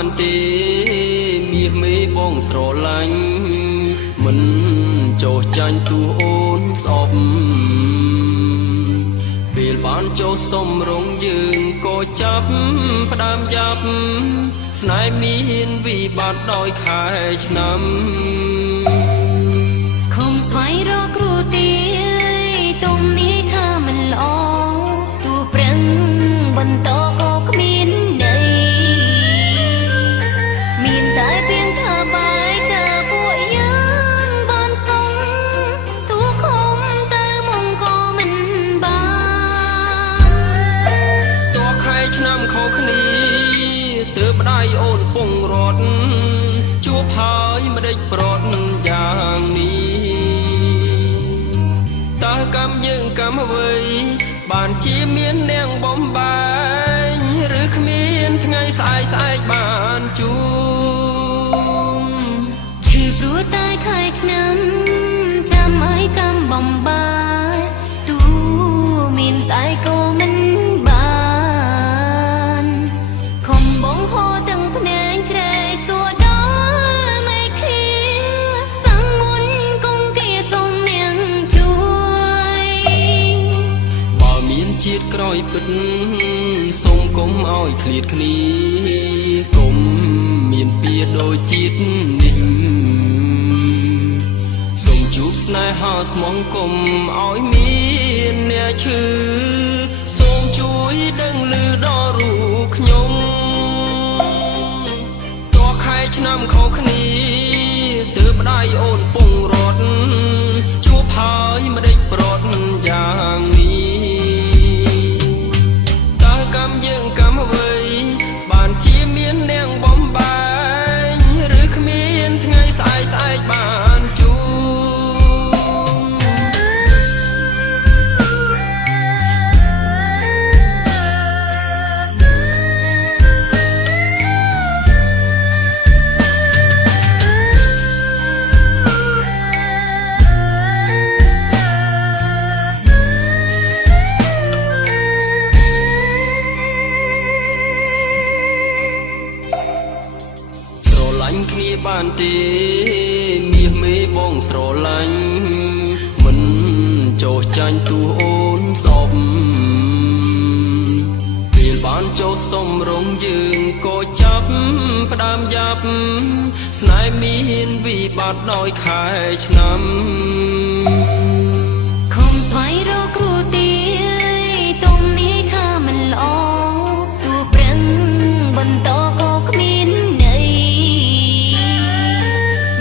បានទេមាសមេបងស្រឡាញ់មិនចោះចាញ់ទូអូនស្អប់ពេលបានចុះសំរងយើងក៏ចាប់ផ្ដើមយ៉ាប់ស្នេហ៍មានវិបត្តិដោយខែឆ្នាំខំស្វែងរកគ្រូទាយទុំនេះថាមិនល្អទោះប្រឹងបន្តក៏គ្មានន័យមានតែเพียงថាបាយតែពួកយើងបានសុំទោះខំទៅមុំក៏មិនបានតួខែឆ្នាំខុសគ្នាទើបម្ដាយអូនពងរត់ជួបហើយម្ដេចប្រត់យ៉ាងនេះតើកម្មយើងកម្មអ្វីបានជាមាននាងបំបែងឬគ្មានថ្ងៃស្អែកបានជួបឈឺព្រោះតែខែឆ្នាំចាំឲ្យកម្មបំបាយទូមានស្អែកក៏មិនបានខំបងហូរទាំងភ្នែកជ្រែកសួរដល់ไม่ឃ្លាសាំងមុនគង់គាសុំនាងជួយបើមានជាតិក្រោយពិតសូមកុំឲ្យឃ្លាតគ្នាកុំមានពៀដូចជាតិនេះសូមជួបស្នេហាស្មងកុំឲ្យមានអ្នកឈឺសូមជួយដឹងឮដល់រូបខ្ញុំតួខែឆ្នាំខុសគ្នាទើបម្ដាយអូនពងរត់ជួបហើយម្ដេចប្រត់យ៉ាងនេះតើកម្មយើងកម្មអ្វីបានជាមាននាងបំបែងឬគ្មានថ្ងៃស្អែកបានជួបគ្នាបានទេមាសមេបងស្រឡាញ់មិនចោះចាញ់ទូអូនស្អប់ពេលបានចុះសំរងយើងក៏ចាប់ផ្ដើមយ៉ាប់ស្នេហ៍មានវិបត្តិដោយខែឆ្នាំខំស្វែងរកគ្រូទាយទុំនេះថាមិនល្អទោះប្រឹងបន្តក៏គ្មានន័យ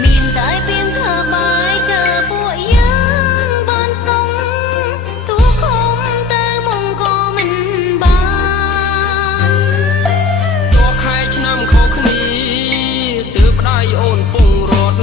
មានតែเพียงថាបាយតែពួកយើងបានសុំទោះខំទៅមុំក៏មិនបានតួខែឆ្នាំខុសគ្នាទើបម្ដាយអូនពងរត់